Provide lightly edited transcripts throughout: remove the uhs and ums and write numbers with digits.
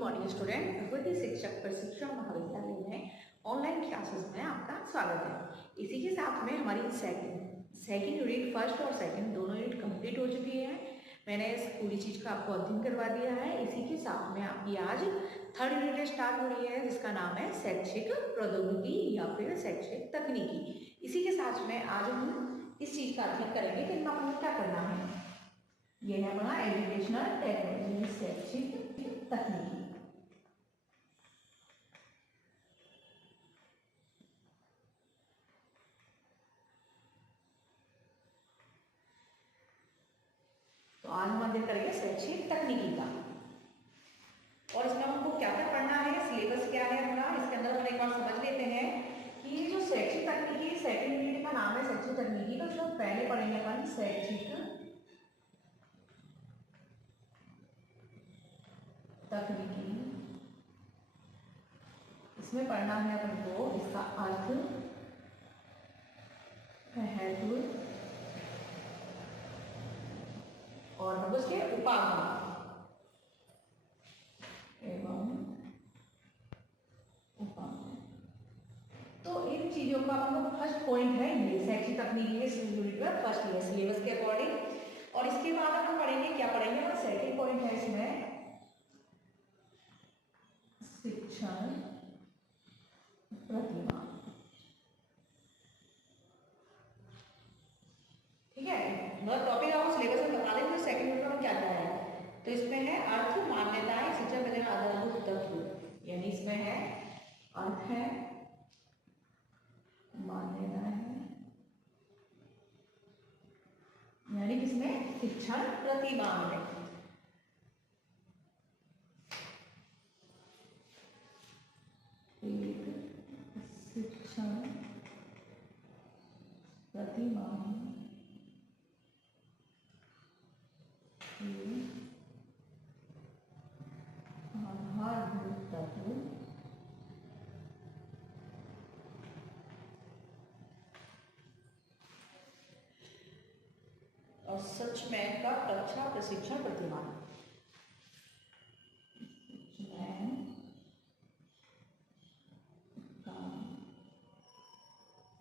Morning student, Bhagwati शिक्षक प्रशिक्षण महाविद्यालय में ऑनलाइन क्लासेस में आपका स्वागत है। इसी के साथ में हमारी सेकंड यूनिट, फर्स्ट और सेकंड दोनों यूनिट कंप्लीट हो चुकी है। मैंने इस पूरी चीज़ का आपको अध्ययन करवा दिया है। इसी के साथ में आपकी आज थर्ड यूनिट स्टार्ट हो रही है, जिसका नाम है शैक्षिक प्रौद्योगिकी या फिर शैक्षिक तकनीकी। इसी के साथ में आज हम इस चीज़ का अध्ययन करेंगे कि इनका हमें क्या करना है। ये है अपना एजुकेशनल टेक्नोलॉजी, शैक्षिक तकनीकी। तो आज हम अध्ययन करेंगे शैक्षिक तकनीकी का, और इसमें हमको क्या क्या पढ़ना है, सिलेबस क्या है अपना, इसके अंदर हम एक बार समझ लेते हैं कि ये जो शैक्षिक तकनीकी सेकंड यूनिट का नाम है शैक्षिक तकनीकी। तो इसमें पहले पढ़ेंगे अपन शैक्षिक तकनीकी। इसमें पढ़ना है अपन को इसका अर्थ, महत्व और उसके उपागम एवं उपागम। तो इन चीजों का अपन को फर्स्ट पॉइंट है ये शैक्षिक तकनीकी के यूनिट में फर्स्ट है सिलेबस के अकॉर्डिंग। और इसके बाद अपन पढ़ेंगे, क्या पढ़ेंगे, और सेकंड पॉइंट है इसमें शिक्षण प्रतिभा। ठीक है, मतलब टॉपिक आपको सिलेबस में बता देंगे सेकंड यूनिट में क्या क्या है। तो इसमें है अर्थ, मान्यताएं, शिक्षण वगैरह आधारभूत तत्व, यानी इसमें है अर्थ है, मान्यताएं है, यानी किसमें शिक्षण प्रतिभा में। शिक्षण प्रतिभा आधारभूत तत्व और सच में का रक्षा प्रशिक्षण प्रतिभा।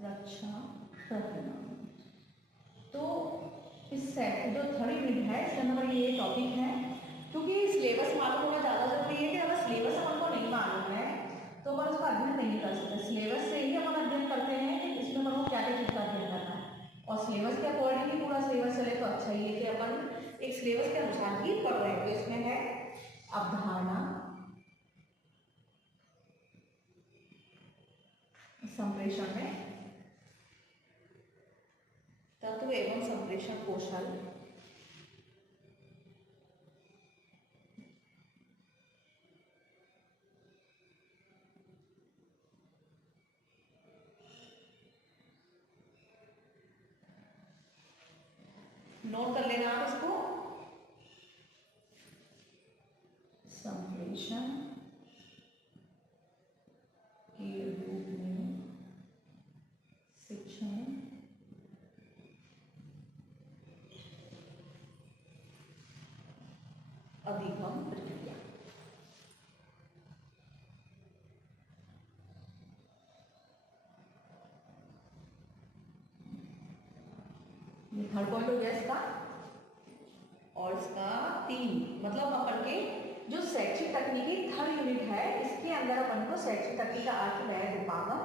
रक्षा प्रतिभा। तो इस सेट जो थर्ड यूनिट है इसके अंदर ये टॉपिक है, क्योंकि सिलेबस मालूम होना ज़्यादा जरूरी है। कि अगर सिलेबस अपन को नहीं मालूम है तो अपन उसका अध्ययन नहीं कर सकते। सिलेबस से ही अपन अध्ययन करते हैं कि इसमें अपन को क्या क्या चीज़ का अध्ययन करना है, और सिलेबस के अकॉर्डिंग ही पूरा सिलेबस चले तो अच्छा ही है कि अपन एक सिलेबस के अनुसार ही पढ़ रहे हैं। तो इसमें है अवधारणा, संप्रेषण में तत्व एवं संप्रेषण कौशल, नोट कर लेना आप इसको। संप्रेषण के रूप में शिक्षण अधिगम प्रक्रिया। ये थर्ड पॉइंट हो गया इसका। और इसका 3 मतलब अपन के जो शैक्षिक तकनीकी थर्ड यूनिट है इसके अंदर अपन को शैक्षिक तकनीक का अर्थ, महत्व, उपागम,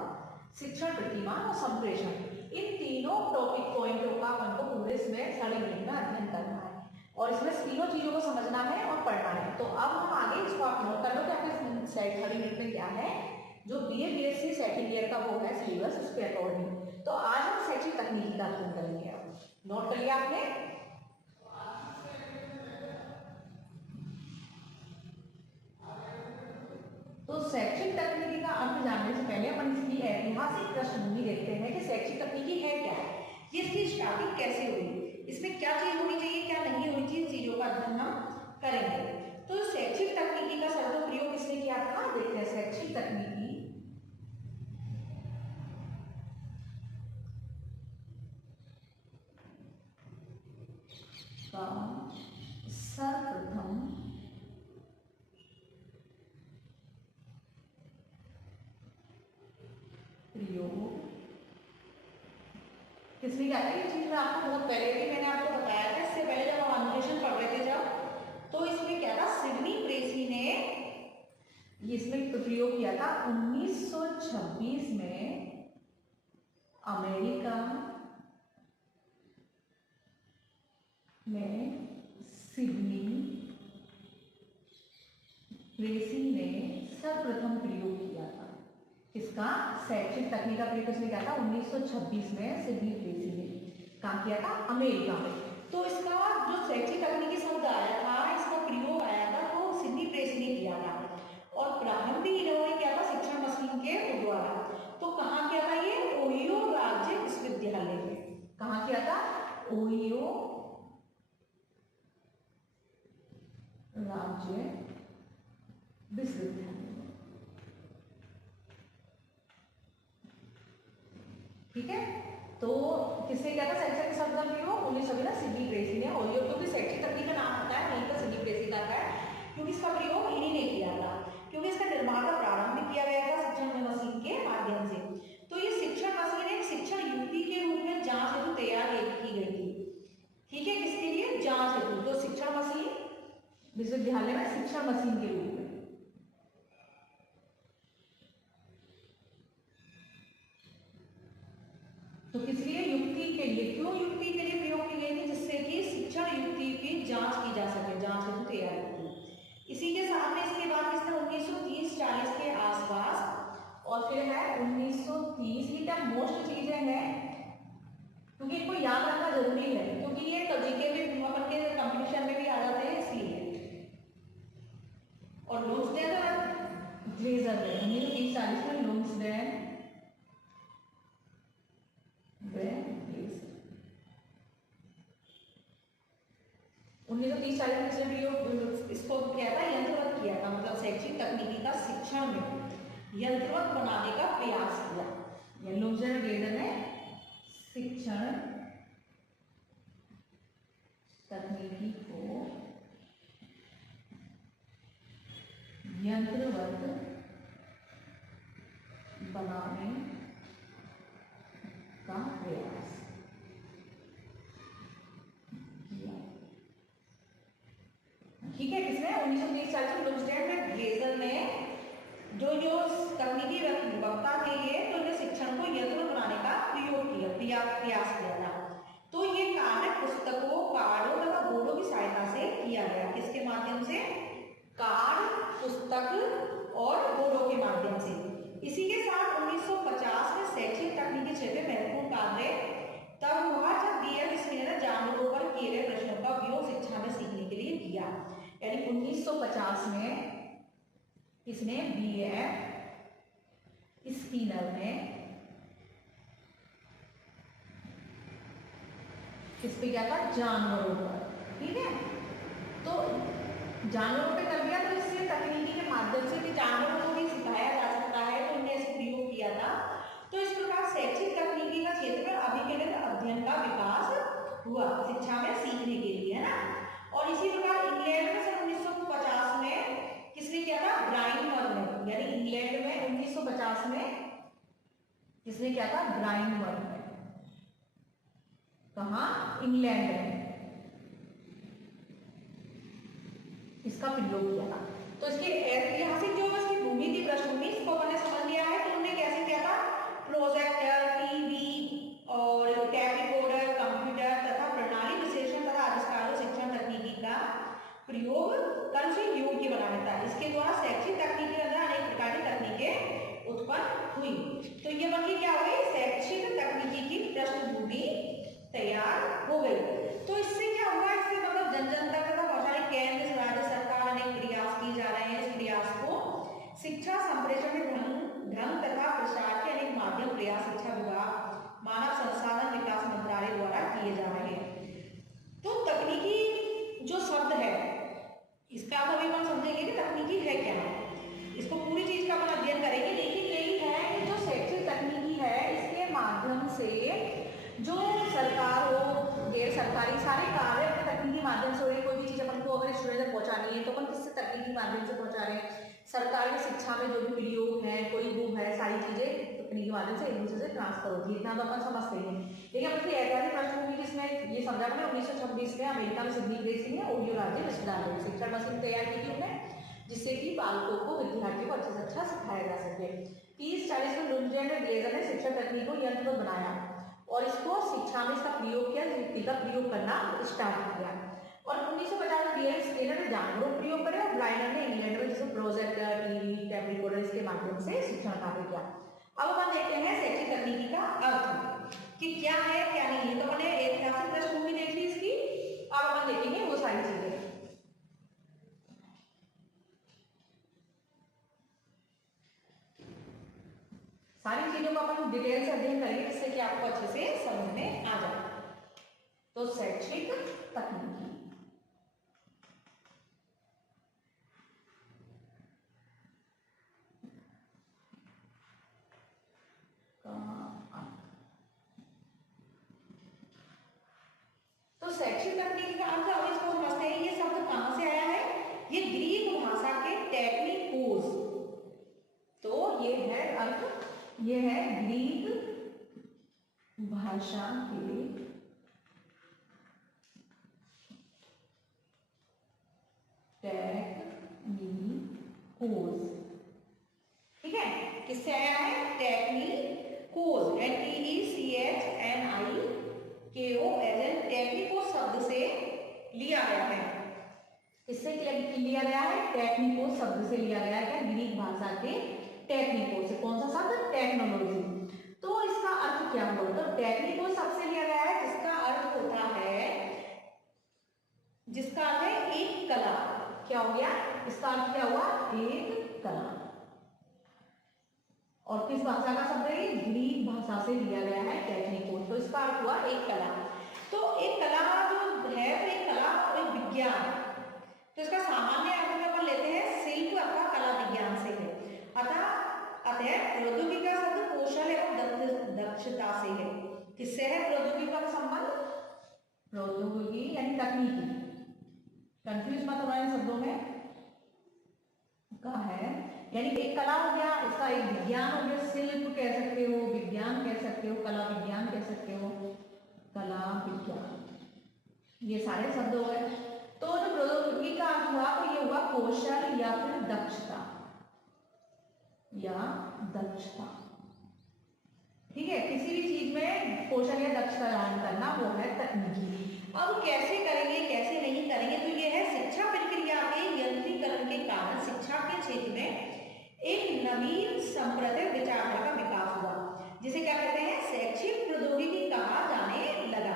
शिक्षण प्रतिभा और संप्रेषण, इन तीनों टॉपिक पॉइंटों का अपन को पूरे इसमें थर्ड यूनिट में अध्ययन करना है। और इसमें तीनों चीजों को समझना है और पढ़ना है। तो अब हम आगे इसको आप नोट कर लो कि आपके थर्ड यूनिट में क्या है। जो BA BSc सेकेंड ईयर का वो है सिलेबस, उसके अकॉर्डिंग। तो आज हम शैक्षिक तकनीकी का अध्ययन करेंगे। अब नोट कर लिया आपने। तो शैक्षिक तकनीकी का अर्थ जानने से पहले अपन इसकी ऐतिहासिक पृष्ठभूमि देखते हैं कि शैक्षिक तकनीकी है क्या, इसकी स्टार्टिंग कैसे हुई, इसमें क्या चीज होनी चाहिए, क्या नहीं होनी चाहिए, चीजों का अध्ययन हम करेंगे। तो शैक्षिक तकनीकी का शब्द प्रयोग किसने किया था, देखते हैं। शैक्षिक तकनीकी का सर्वप्रथम प्रयोग किसने क्या था, ये चीज मैं आपको बहुत पहले भी मैंने आपको बताया था, इससे पहले जब हम एनुटेशन पढ़ रहे थे जब, तो इसमें क्या था, सिडनी प्रेसी ने इसमें प्रयोग किया था 1926 में अमेरिका में। सिडनी प्रेसी ने सर्वप्रथम प्रयोग किया था इसका, शैक्षिक तकनीक का प्रयोग किसने किया था, 1926 में सिडनी प्रेसी ने कहा किया था, अमेरिका में। तो इसका जो शैक्षिक तकनीकी शब्द आया था, इसका प्रयोग आया था, तो सिडनी प्रेसी ने किया था। और प्रारंभ भी इन्होंने किया था शिक्षण मशीन के द्वारा। तो कहाँ किया था ये, ओहियो राज्य विश्वविद्यालय में। कहाँ किया था, ओहियो राज्य विश्वविद्यालय। ठीक है, तो किसने किया था शैक्षिक शब्द प्रयोग, 1926 सिडनी प्रेसी ने। ओहियो क्योंकि शैक्षिक तकनीक का नाम आता है, नहीं तो सिडनी प्रेसी का है, क्योंकि इसका प्रयोग इन्हीं ने किया था, क्योंकि इसका निर्माण का प्रारंभ भी किया गया था शिक्षण मशीन के माध्यम से। तो ये शिक्षण मशीन एक शिक्षण युक्ति के रूप में जांच हेतु तैयार की गई थी। ठीक है, किसके लिए, जांच हेतु। तो शिक्षण मशीन विश्वविद्यालय में शिक्षण मशीन के रूप में। तो किस लिए, युक्ति के लिए। क्यों युक्ति के लिए प्रयोग की गई थी, जिससे कि शिक्षण युक्ति की जांच की जा सके, जांच हेतु तैयार की। इसी के साथ में इसके बाद इसने 1930-40 के आसपास, और फिर है 1930, ये क्या मोस्ट चीजें हैं, क्योंकि इनको याद रखना जरूरी है, क्योंकि ये जीके में अपन के कंपटीशन में भी आ जाते हैं, इसलिए। और लुम्सडेन और ग्लेजर में 1930-40 में लुम्सडेन 1930-40 में प्रयोग इसको क्या था, यंत्रवत किया था, मतलब शैक्षिक तकनीकी का शिक्षण में यंत्रवत बनाने का प्रयास किया। लुम्सडेन ग्लेजर ने शिक्षण तकनीकी को यंत्रवत बनाने का प्रयास किया। ठीक है, किसने, 1930-40 में लुम्सडेन में ग्लेजर ने जो तकनीकी वक्ता थे ये, तो इन्हें शिक्षण को यंत्रवत बनाने का प्रयोग किया, प्रयास किया था। तो ये कार्य पुस्तकों, कार्डों तथा बोर्डों की सहायता से किया गया। किसके माध्यम से, कार्ड, पुस्तक और बोर्डों के माध्यम से। इसी के साथ 1950 में शैक्षिक तकनीकी क्षेत्र में महत्वपूर्ण कार्य तब हुआ जब बीएफ स्किनर ने जानवरों पर किए गए प्रश्नों का उपयोग शिक्षा में सीखने के लिए किया। यानी 1950 में इसने बीएफ स्किनर ने किस पे किया था, जानवरों पर। ठीक है, तो जानवरों पे कर दिया, तो इससे तकनीकी के माध्यम से भी जानवरों को भी सिखाया जा सकता है, तो उन्हें इसे प्रयोग किया था। तो इस प्रकार शैक्षिक तकनीकी का क्षेत्र में अभिकलन अध्ययन का विकास हुआ शिक्षा में सीखने के लिए, है ना। और इसी प्रकार इंग्लैंड में सन 1950 में किसने किया था, ग्राइमर ने, यानी इंग्लैंड में 1950 में किसने किया था, ग्राइमर ने। कहाँ, इंग्लैंड में इसका प्रयोग किया था। तो इसकी ऐतिहासिक जो इसकी भूमि थी, पृष्ठभूमि, इसको मैंने समझ लिया है। तो उन्होंने कैसे किया था, प्रोजेक्टर, टीवी और टेप रिकॉर्डर, कंप्यूटर तथा प्रणाली विश्लेषण तथा आविष्कारों शिक्षण तकनीकी का प्रयोग कर उसे योग्य बनाना था। इसके द्वारा शैक्षिक तकनीकी के अंदर अनेक प्रकार की तकनीकें उत्पन्न हुई। तो ये बल्कि क्या हो गई, शैक्षिक तकनीकी की पृष्ठभूमि तैयार हो गई। तो इससे क्या हुआ, इससे मतलब जन जन तक पहुंचाने केंद्र राज्य सरकार अनेक प्रयास किए जा रहे हैं। इस प्रयास को शिक्षा संप्रेषण में ढंग तथा प्रसार के अनेक माध्यम प्रयास शिक्षा विभाग, मानव संसाधन विकास मंत्रालय द्वारा किए जा रहे हैं। तो तकनीकी जो शब्द है, इसका आप अभी हम समझेंगे कि तकनीकी है क्या, इसको पूरी चीज का अपन अध्ययन करेंगे। लेकिन यही है कि जो शैक्षिक तकनीकी है, इसके माध्यम से जो सरकार हो, गैर सरकारी सारे कार्य अपने तकनीकी माध्यम से हो रहे। कोई भी चीज अपन को अगर स्टूडेंट तक पहुंचानी है तो अपन किससे, तकनीकी माध्यम से पहुंचा रहे हैं। सरकारी शिक्षा में जो भी प्रयोग है, कोई वो है, सारी चीजें तकनीकी माध्यम से एक दूसरे से ट्रांसफर होती है, इतना तो अपन समझते हैं। लेकिन अपनी ऐतिहासिक पृष्ठभूमि जिसमें ये समझा मैंने 1926 में अमेरिका में सिडनी ग्रेसी ने ओहियो राज्य विश्वविद्यालय शिक्षण मशीन तैयार की थी उन्होंने, जिससे कि बालकों को विद्यार्थियों को अच्छे से अच्छा सिखाया जा सके। 30-40 में लुंडजेन ने ग्लेजर ने शिक्षण तकनीक को यंत्रवत बनाया और इसको शिक्षा में इसका प्रयोग किया, युक्ति का प्रयोग करना स्टार्ट किया। और 1950 में डीएल स्केलर ने जानवरों का प्रयोग करे और ब्लाइनर ने इंग्लैंड में जैसे प्रोजेक्टर, टीवी, टेप रिकॉर्डर के माध्यम से शिक्षण कार्य किया। अब अपन देखते हैं शैक्षिक तकनीकी का अर्थ कि क्या है क्या नहीं है। तो हमने ऐतिहासिक पृष्ठभूमि देख ली इसकी, अब अपन देखेंगे वो सारी चीजें। सारी चीजों को अपन डिटेल से अध्ययन करेंगे जिससे कि आपको अच्छे से समझ में आ जाए। तो शैक्षिक तकनीकी तो शैक्षिक तकनीकी का अर्थ अब इसको समझते हैं। ये शब्द कहां से आया है? ये ग्रीक भाषा के टेक्निकोस। तो ये है अर्थ, ये है ग्रीक भाषा के टेक्निकोस। ठीक है, किससे आया है? टेक्निकोस, TECHNIKOS टेक्निकोस शब्द से लिया गया है। इससे लिया गया है? टेक्निकोस शब्द से लिया गया है, ग्रीक भाषा के टेक्निकोस से। कौन सा शब्द? टेक्नोलॉजी। तो इसका अर्थ क्या हुआ? तो टेक्निकोस शब्द से लिया गया है जिसका अर्थ होता है, जिसका अर्थ है एक कला। क्या हो गया? इसका अर्थ क्या हुआ? एक कला। और किस भाषा का शब्द है? ग्रीक भाषा से लिया गया है टेक्निकोस। तो इसका अर्थ हुआ एक कला। तो एक कला जो है, तो एक कला और एक विज्ञान, तो इसका सामान्य अर्थ में अपन लेते हैं शिल्प अथवा कला विज्ञान से है। अतः प्रौद्योगिकी का शब्द कौशल एवं दक्षता से है। किससे है प्रौद्योगिकी का संबंध? प्रौद्योगिकी यानी तकनीकी, कंफ्यूज मत होना इन शब्दों में, का है यानी एक कला हो गया, इसका एक विज्ञान हो गया, शिल्प कह सकते हो, विज्ञान कह सकते हो, कला विज्ञान कह सकते हो, कला विज्ञान, ये सारे शब्द हो गए। तो जो प्रौद्योगिकी का अर्थ हुआ तो ये हुआ कौशल या फिर दक्षता, या दक्षता। ठीक है, किसी भी चीज में कौशल या दक्षता धारण करना वो है तकनीकी। अब कैसे करेंगे कैसे नहीं करेंगे? तो ये है शिक्षा प्रक्रिया के यंत्रीकरण के कारण शिक्षा के क्षेत्र में एक नवीन संप्रदाय विचारधारा का विकास हुआ, जिसे क्या कहते हैं? शैक्षिक प्रौद्योगिकी कहा जाने लगा।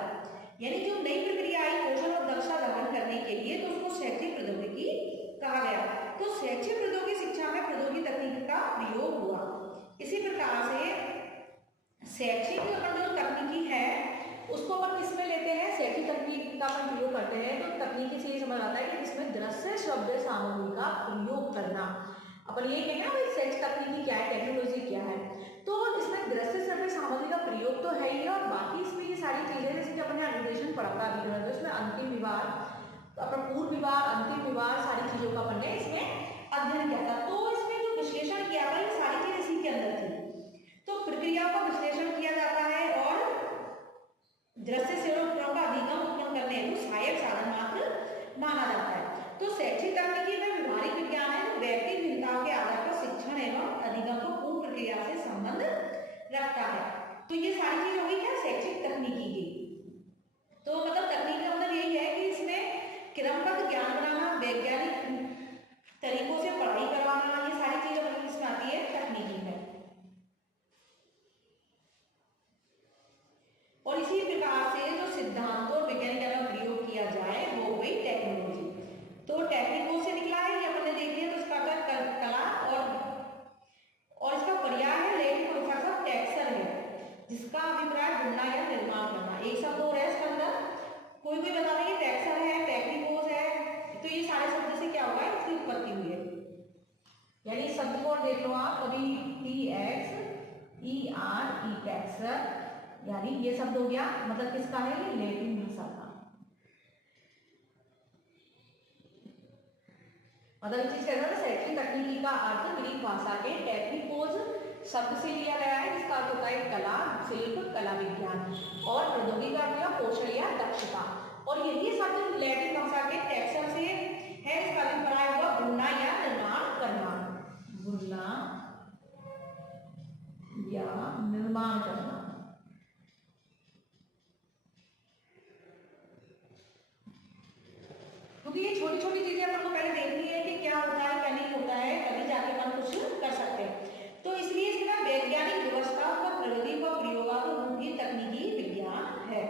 यानी जो नई प्रक्रिया आई कौशल और दक्षता धारण करने के लिए, तो उसको शैक्षिक प्रौद्योगिकी कहा गया। तो शैक्षिक प्रौद्योगिकी शिक्षा में प्रौद्योगिकी तकनीक का प्रयोग हुआ। इसी प्रकार से शैक्षिक जो तकनीकी है उसको अपन किसमें लेते हैं? शैक्षिक तकनीक का अपन प्रयोग करते हैं तो तकनीकी से ये समझ आता है कि इसमें दृश्य श्रव्य सामग्री का प्रयोग करना। अपन ये कहना है शैक्षिक तकनीकी क्या है, टेक्नोलॉजी क्या है। तो इसमें दृश्य श्रव्य सामग्री का प्रयोग तो है ही, और बाकी इसमें ये सारी चीजें जैसे कि अपने अधिवेशन पढ़ा था अभी, तो इसमें अंतिम विभाग, अपना पूर्व विभाग, अंतिम विभाग, सारी चीजों का अपन ने इसमें अध्ययन किया था। तो इसमें जो विश्लेषण किया था ये सारी चीज इसी के अंदर थी। तो प्रक्रियाओं का विश्लेषण किया जाता है और दृश्य स्वरूपों का अधिगम उत्पन्न करने हेतु सहायक साधन मात्र माना जाता है। तो शैक्षिक तकनीकी में व्यवहारिक विज्ञान है जो व्यक्ति भिन्नताओं के आधार पर शिक्षण एवं अधिगम को पूर्ण प्रक्रिया से संबंध रखता है। तो ये सारी चीज होगी क्या? शैक्षिक तकनीकी की। तो मतलब तकनीक का मतलब यही है कि इसमें क्रमबद्ध ज्ञान बनाना, वैज्ञानिक तरीकों से पढ़ाई करवाना, ये सारी चीजें इसमें आती है तकनीकी में। और इसी प्रकार से जो सिद्धांतों और वैज्ञानिक का प्रयोग किया जाए वो हो गई टेक्नोलॉजी। तो टेक्निकोस से निकला है, ये अपन ने देख लिया। तो इसका कला और इसका पर्याय है लैटिन भाषा का टेक्सर है, जिसका अभिप्राय बुनना या निर्माण करना। एक शब्द और है इसके अंदर, कोई बता देंगे टेक्सर है, टेक्निकोस है, तो ये सारे शब्द से क्या होगा? इसकी उत्पत्ति हुई है। यानी शब्द को देख लो आप, कभी TXERE टेक्सर, यानी ये शब्द हो गया, मतलब किसका है? ये लैटिन भाषा का। मतलब चीज कहते हैं शैक्षिक तकनीकी का अर्थ ग्रीक भाषा के टेक्निकोस शब्द से लिया गया है जिसका अर्थ होता है कला, शिल्प, कला विज्ञान, और प्रौद्योगिकी का मतलब कौशल या दक्षता। और यही शब्द लैटिन भाषा के टेक्सर से है, इसका अर्थ बनाया हुआ बुनना या निर्माण करना, बुनना या निर्माण करना। क्योंकि ये छोटी छोटी चीजें अपन को पहले देखनी है कि क्या होता है क्या नहीं होता है, तभी जाके अपन कुछ कर सकते हैं। तो इसलिए इसका वैज्ञानिक व्यवस्था व प्रगति व प्रयोगात्मक तकनीकी विज्ञान है।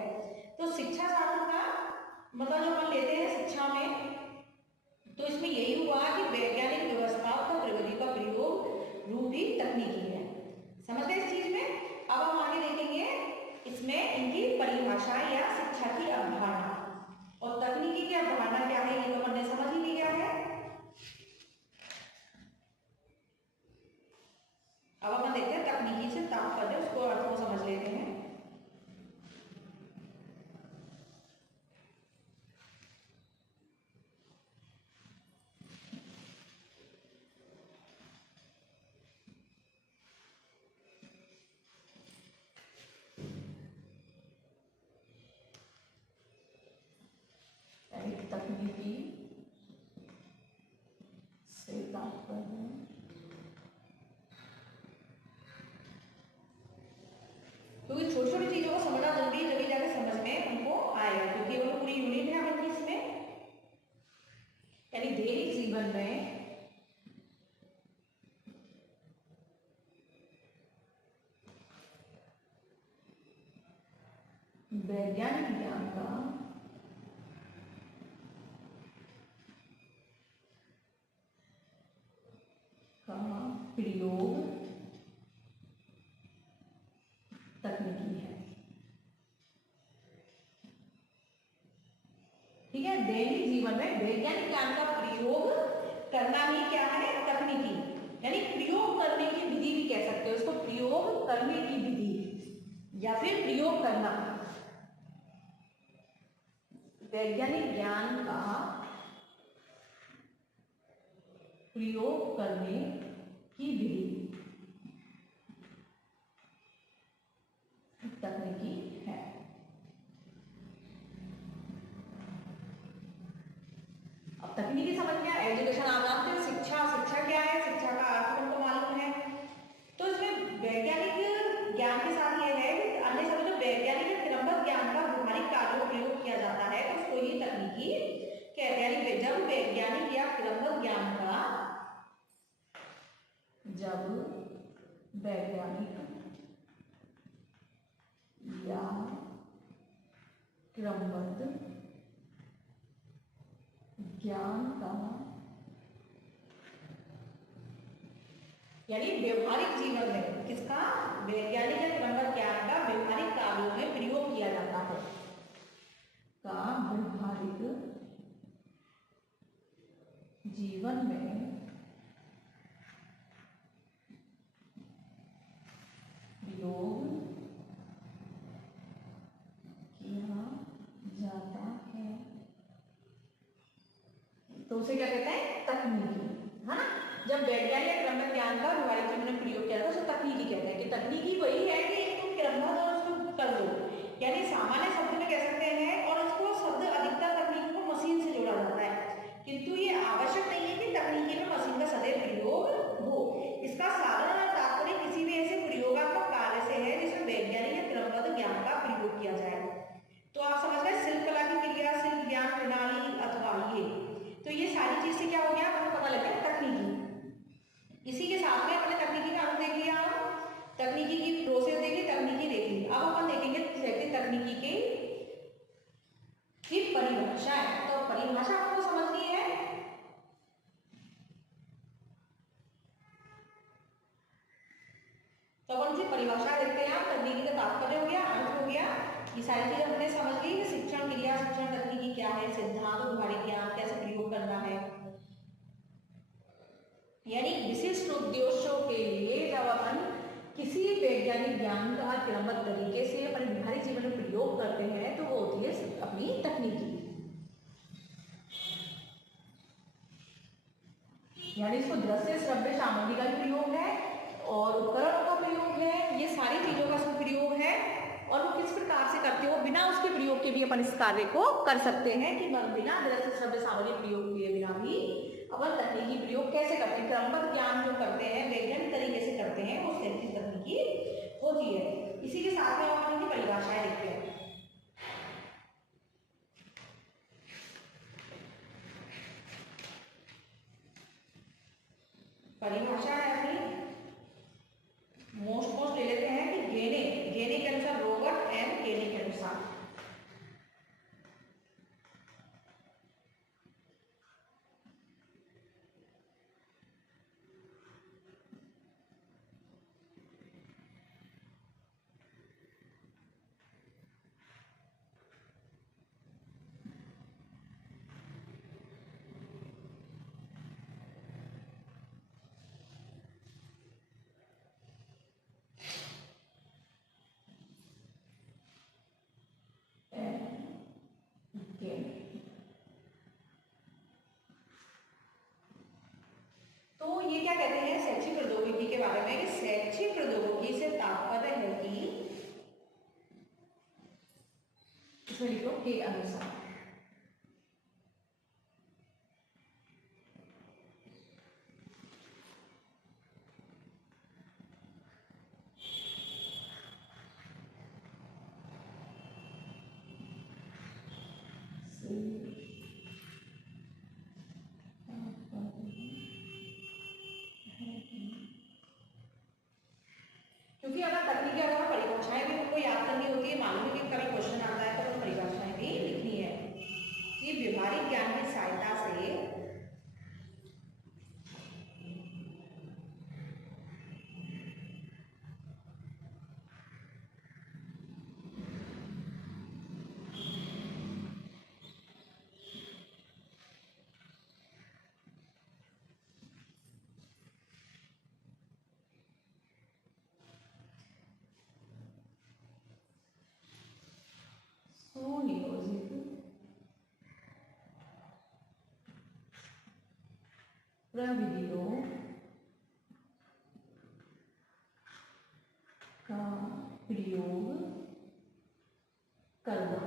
तो शिक्षा शास्त्र का मतलब जो अपन लेते हैं शिक्षा में, तो इसमें यही हुआ कि वैज्ञानिक व्यवस्था व प्रगति का प्रयोग रूपी तकनीकी है। समझ गए इस चीज में। अब हम आगे देखेंगे इसमें इनकी परिभाषा या शिक्षा की अवधारणा और तकनीकी की अवधारणा क्या है, ये तो हमने समझ ही लिया है। अब अपन देखते हैं तकनीकी से तात्पर्य, उसको अर्थ को समझ लेते हैं। तकनीकी से तात्पर्य क्योंकि छोटी छोटी चीजों को समझना जरूरी है, तभी जाके समझ में उनको आएगा, क्योंकि वो पूरी यूनिट है अपन की इसमें। यानी दैनिक जीवन में वैज्ञानिक ज्ञान का प्रयोग तकनीकी है। ठीक है, दैनिक जीवन में वैज्ञानिक ज्ञान का प्रयोग करना ही क्या है, तकनीकी। यानी प्रयोग करने की विधि भी कह सकते हो इसको, प्रयोग करने की विधि या फिर प्रयोग करना। वैज्ञानिक ज्ञान का प्रयोग करने की विधि तकनीकी है। अब तकनीकी समझ गया, एजुकेशन आप जानते हैं, शिक्षा, शिक्षा क्या है, शिक्षा का अर्थ हमको मालूम है। तो इसमें वैज्ञानिक ज्ञान के साथ ये है कि अन्य सभी जो वैज्ञानिक क्रमबद्ध ज्ञान का व्यवहारिक कार्यों में प्रयोग किया जाता है उसको ही तकनीकी कहते हैं। जब वैज्ञानिक या क्रमबद्ध ज्ञान का जब वैज्ञानिक या क्रमबद्ध ज्ञान का यानी व्यवहारिक जीवन में किसका, वैज्ञानिक या क्रमबद्ध ज्ञान का व्यवहारिक कार्यों में प्रयोग किया जाता है, का व्यवहारिक जीवन में प्रयोग किया जाता है, तो उसे क्या कहते हैं, तकनीकी, है ना। जब वैज्ञानिक क्रमबद्ध ज्ञान का व्यवहारिक जीवन में प्रयोग किया जाता है उसे तकनीकी कहते हैं। कि तकनीकी वही है कि तुम क्रमबद्ध और उसको कर दो, यानी सामान्य शब्द में कह सकते हैं, और उसको शब्द अधिकतर तकनीकी को मशीन से जोड़ा जाता है, किंतु ये आवश्यक नहीं है कि तकनीकी में मशीन का सदैव प्रयोग हो। इसका साधारण तात्पर्य किसी भी ऐसे प्रयोगात्मक कार्य से है जिसमें वैज्ञानिक या क्रमबद्ध ज्ञान का प्रयोग किया जाए। तो आप समझ गए, शिल्प कला की क्रिया, शिल्प ज्ञान प्रणाली अथवा ये, तो ये सारी चीज से क्या हो गया, आपको पता लग गया तकनीकी। इसी के साथ में अपने तकनीकी का अर्थ देख लिया, तकनीकी की प्रोसेस देखी, तकनीकी देख ली। अब अपन देखेंगे तकनीकी की परिभाषा है। तो परिभाषा आपको समझनी है। तो अपन से परिभाषा देखते हैं। तकनीकी का तात्पर्य हो गया, अर्थ हो गया, ये सारी चीजें हमने समझ ली कि शिक्षण क्रिया, शिक्षण तकनीकी क्या है, सिद्धांत, व्यवहारिक ज्ञान कैसे प्रयोग करना है। यानी विशिष्ट उद्देश्यों के लिए जब अपन किसी वैज्ञानिक ज्ञान का क्रमबद्ध तरीके से अपने व्यवहारिक जीवन में प्रयोग करते हैं तो वो होती है अपनी तकनीकी। यानी इसको दृश्य, श्रव्य सामग्री का भी प्रयोग है और उपकरणों का प्रयोग है, ये सारी चीजों का उसमें प्रयोग है। और वो किस प्रकार से करते हो, बिना उसके प्रयोग के भी अपन इस कार्य को कर सकते हैं कि बिना दृश्य शब्द सामग्री प्रयोग किए बिना भी अपन तकनीकी प्रयोग कैसे करते हैं, क्रमबद्ध ज्ञान जो करते हैं वैज्ञानिक तरीके से करते हैं, वो शैक्षिक तकनीकी होती है। इसी के साथ में अपन इनकी परिभाषाएं देखते हैं। परिभाषा है अपनी मोस्ट ले लेते हैं कि गेने के अनुसार, रॉबर्ट एम गेने के अनुसार तो ये क्या कहते हैं शैक्षिक प्रौद्योगिकी के बारे में कि शैक्षिक प्रौद्योगिकी से तात्पर्य है कि इसमें लिखो के अनुसार। क्योंकि अगर तकनीकी अगर परिभाषाएं भी उनको याद करनी होती है, मालूम है कि कभी क्वेश्चन आता है तो परिभाषाएं भी लिखनी है। ये व्यवहारिक ज्ञान की सहायता से सुनियोजित प्रविधियों का प्रयोग करना,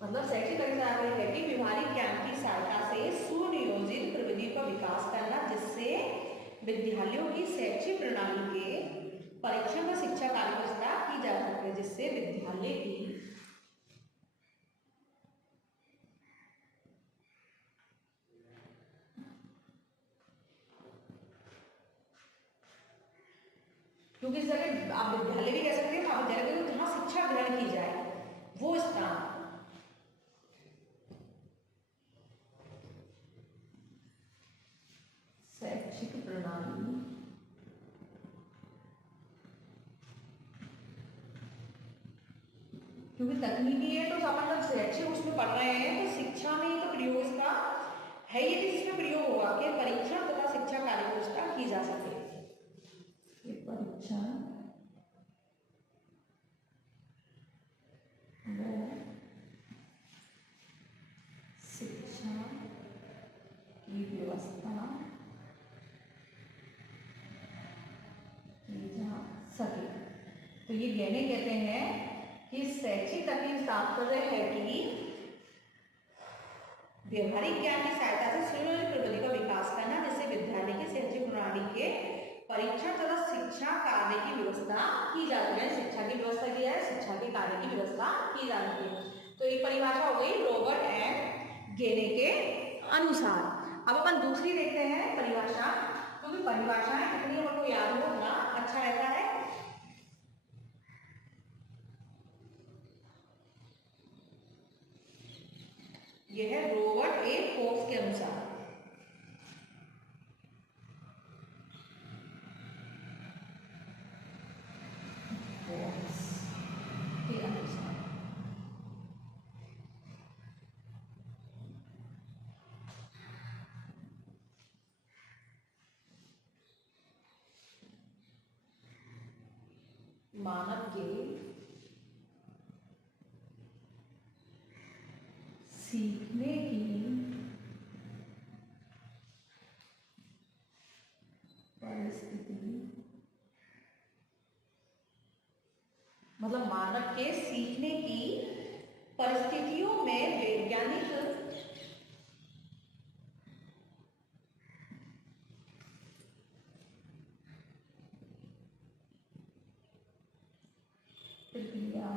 मतलब शैक्षिक तरीका है कि व्यवहारिक ज्ञान की सहायता से सुनियोजित प्रविधि का विकास करना, जिससे विद्यालयों की शैक्षिक प्रणाली के परीक्षण व शिक्षा कार्य व्यवस्था की जा सके, जिससे विद्यालय की क्योंकि इस जगह आप विद्यालय भी कह सकते हैं, महाविद्यालय को जहाँ शिक्षा ग्रहण की जाए वो स्थान, शैक्षिक प्रणाली क्योंकि तकनीकी है तो अपन जब शैक्षिक उसमें पढ़ रहे हैं तो शिक्षा में ही तो प्रयोग इसका है, ये भी जिसमें प्रयोग होगा कि परीक्षण तथा शिक्षा कार्य व्यवस्था की जा सके। परीक्षण शिक्षा की व्यवस्था की जा सके। तो ये गेने कहते हैं कि शैक्षिक तकनीक तात्पर्य है कि व्यवहारिक ज्ञान की सहायता से सुनियोजित प्रविधि का विकास करना, जिससे विद्यालय की शैक्षिक प्रणाली के परीक्षण तथा शिक्षा कार्य की व्यवस्था की जाती है। शिक्षा की व्यवस्था की है, शिक्षा के कार्य की व्यवस्था की जाती है। तो एक परिभाषा हो गई रॉबर्ट एम गेने के अनुसार। अब अपन दूसरी देखते हैं परिभाषा, क्योंकि परिभाषाएं कितनी हमको याद हो उतना अच्छा रहता है। यह है रॉबर्ट ए फोक्स के अनुसार। मानव के सीखने की परिस्थिति, मतलब मानव के सीखने की परिस्थितियों में वैज्ञानिक प्रक्रिया,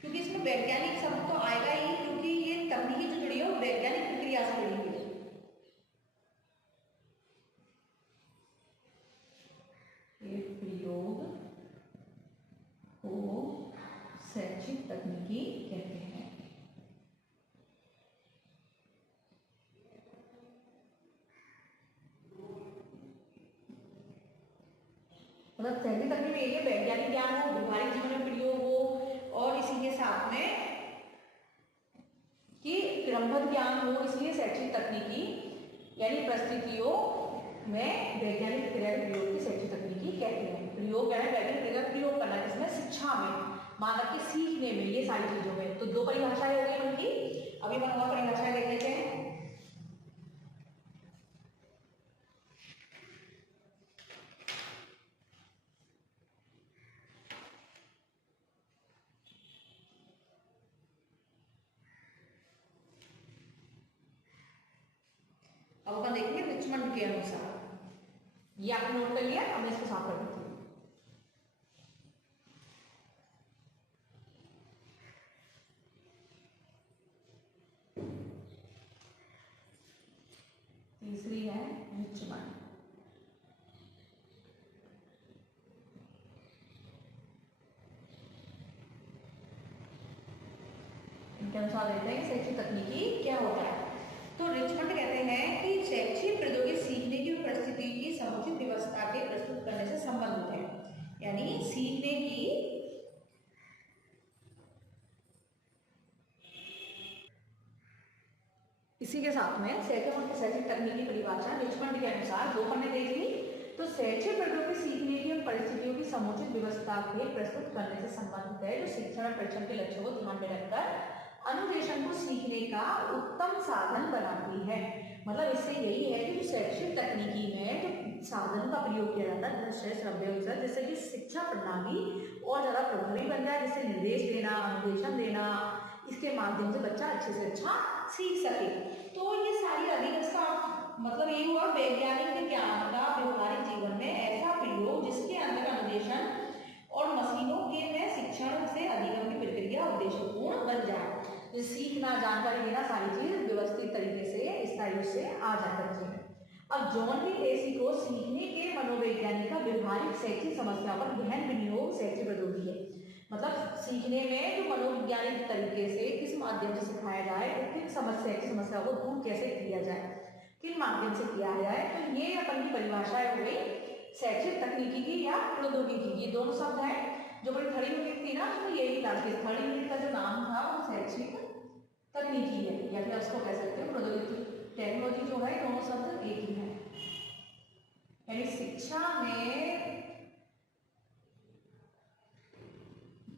क्योंकि इसमें वैज्ञानिक शब्द तो आएगा ही, क्योंकि ये तकनीकी जो जुड़ी है वो वैज्ञानिक प्रक्रिया से जुड़ी हुई है। प्रयोग को शैक्षिक तकनीकी कहते हैं। मतलब शैक्षिक तकनीक में ये वैज्ञानिक ज्ञान हो, व्यवहारिक जीवन में प्रयोग हो, और इसी के साथ में कि क्रमबद्ध ज्ञान हो, इसलिए शैक्षिक तकनीकी यानी परिस्थितियों में वैज्ञानिक प्रक्रिया के प्रयोग की शैक्षिक तकनीकी कहते हैं। प्रयोग यानी वैज्ञानिक प्रक्रिया का प्रयोग करना, किसमें? शिक्षा में, मानव के सीखने में, ये सारी चीजों में। तो दो परिभाषाएं हो गई उनकी, अभी हम और परिभाषाएं देख लेते हैं। अब अपन देखेंगे रिचमंड के अनुसार, ये आपने नोट कर लिया, अब मैं इसको साफ कर देती हूँ। तीसरी है रिचमंड। इनके अनुसार देखते हैं शैक्षिक तकनीकी क्या होता है। तो रिचमंड कहते हैं कि शैक्षिक प्रौद्योगिकी सीखने की परिस्थिति की समुचित व्यवस्था के प्रस्तुत करने से संबंधित है। यानी सीखने की इसी के साथ में शैक्षिक तकनीकी परिभाषा रिचमंड के अनुसार दो पन्ने देख ली। तो शैक्षिक प्रौद्योगिकी सीखने की और परिस्थितियों की समुचित व्यवस्था के प्रस्तुत करने से संबंधित है, जो शिक्षण और परीक्षण के लक्ष्यों को ध्यान में रखकर अनुदेशन को सीखने का उत्तम साधन बनाती है। मतलब इससे यही है कि शैक्षिक तकनीकी में जो साधन का प्रयोग किया जाता है, दृश्य, श्रव्य, विषय, जिससे कि शिक्षा प्रणाली और ज़्यादा प्रभावी बन जाए, जिससे निर्देश देना, अनुदेशन देना, इसके माध्यम से बच्चा अच्छे से अच्छा सीख सके। तो ये सारी अधिगम का मतलब ये हुआ वैज्ञानिक ज्ञान का व्यवहारिक जीवन में ऐसा प्रयोग जिसके अंदर अनुदेशन और मशीनों के में शिक्षण से अधिगम की प्रक्रिया उद्देश्यपूर्ण बन जाए। सीखना, जानकारी लेना, सारी चीज व्यवस्थित तरीके से इस टाइप से आ जाए बच्चे में। अब जॉन डी लेसी को सीखने के मनोवैज्ञानिक का व्यवहारिक शैक्षिक समस्या पर गहन विनियोग शैक्षिक प्रौद्योगिकी है। मतलब सीखने में जो मनोवैज्ञानिक तरीके से किस माध्यम से सिखाया जाए, किन समस्या को दूर कैसे किया जाए, किन माध्यम से किया जाए। तो ये अपन की परिभाषा हो गई शैक्षिक तकनीकी की या प्रौद्योगिकी की। दोनों शब्द हैं। जो बड़ी थर्ड यूनिट थी ना, तो यही क्लास की थर्ड यूनिट का जो नाम था वो शैक्षिक तकनीकी है, या फिर उसको कह सकते हैं प्रौद्योगिकी। टेक्नोलॉजी जो है, दोनों शब्द एक ही है। यानी शिक्षा में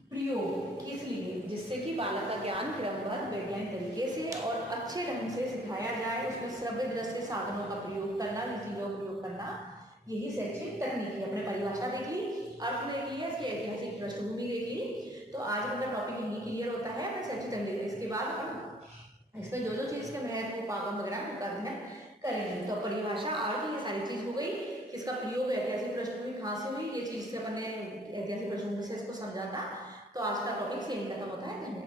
प्रयोग किस लिए? जिससे कि बालक का ज्ञान क्रमबद्ध वैज्ञानिक तरीके से और अच्छे ढंग से सिखाया जाए। उसमें श्रव्य दृश्य साधनों का प्रयोग करना, चीजों का प्रयोग करना, यही शैक्षिक तकनीकी। अपने परिभाषा देख ली, अर्थ देख लिया, इसकी ऐतिहासिक पृष्ठभूमि देख ली। तो आज का टॉपिक यही क्लियर होता है शैक्षिक तकनीकी। इसके बाद हम इसमें जो चीज़ के महत्व, पागम वगैरह करेंगे। तो परिभाषा आर की ये सारी चीज हो गई। इसका प्रयोग ऐतिहासिक पृष्ठभूमि कहाँ से हुई, ये चीज से अपने ऐतिहासिक पृष्ठभूमि से इसको समझा था। तो आज का टॉपिक सेम खत्म होता है। धन्यवाद।